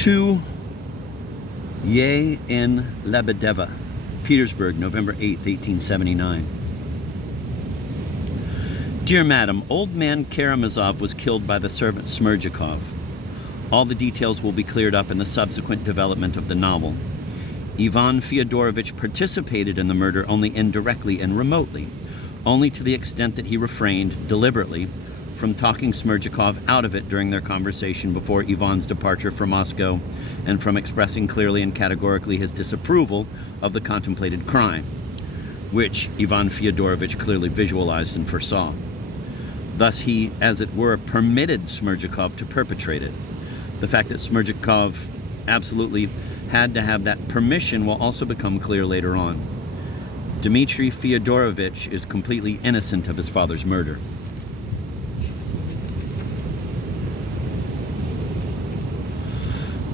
To Ye in Lebedeva, Petersburg, November 8th, 1879. Dear Madam, old man Karamazov was killed by the servant Smerdyakov. All the details will be cleared up in the subsequent development of the novel. Ivan Fyodorovich participated in the murder only indirectly and remotely, only to the extent that he refrained deliberately from talking Smerdyakov out of it during their conversation before Ivan's departure for Moscow, and from expressing clearly and categorically his disapproval of the contemplated crime, which Ivan Fyodorovich clearly visualized and foresaw. Thus he, as it were, permitted Smerdyakov to perpetrate it. The fact that Smerdyakov absolutely had to have that permission will also become clear later on. Dmitry Fyodorovich is completely innocent of his father's murder.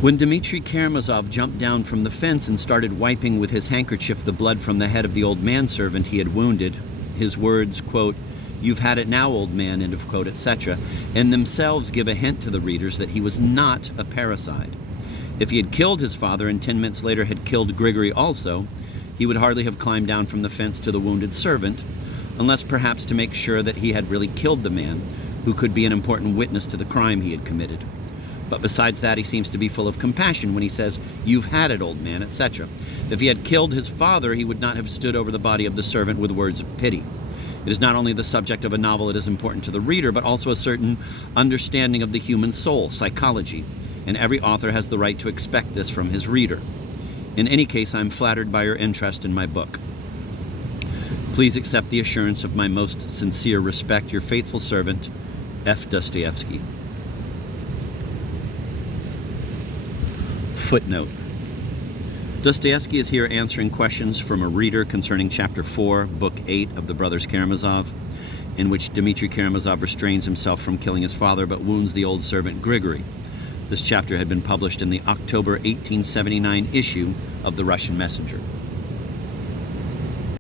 When Dmitry Karamazov jumped down from the fence and started wiping with his handkerchief the blood from the head of the old manservant he had wounded, his words, quote, "You've had it now, old man," end of quote, etc., in themselves give a hint to the readers that he was not a parricide. If he had killed his father and 10 minutes later had killed Grigory also, he would hardly have climbed down from the fence to the wounded servant, unless perhaps to make sure that he had really killed the man, who could be an important witness to the crime he had committed. But besides that, he seems to be full of compassion when he says, "You've had it, old man," etc. If he had killed his father, he would not have stood over the body of the servant with words of pity. It is not only the subject of a novel that is important to the reader, but also a certain understanding of the human soul, psychology, and every author has the right to expect this from his reader. In any case, I am flattered by your interest in my book. Please accept the assurance of my most sincere respect, your faithful servant, F. Dostoyevsky. Footnote. Dostoyevsky is here answering questions from a reader concerning Chapter 4, Book 8 of the Brothers Karamazov, in which Dmitry Karamazov restrains himself from killing his father but wounds the old servant Grigory. This chapter had been published in the October 1879 issue of the Russian Messenger.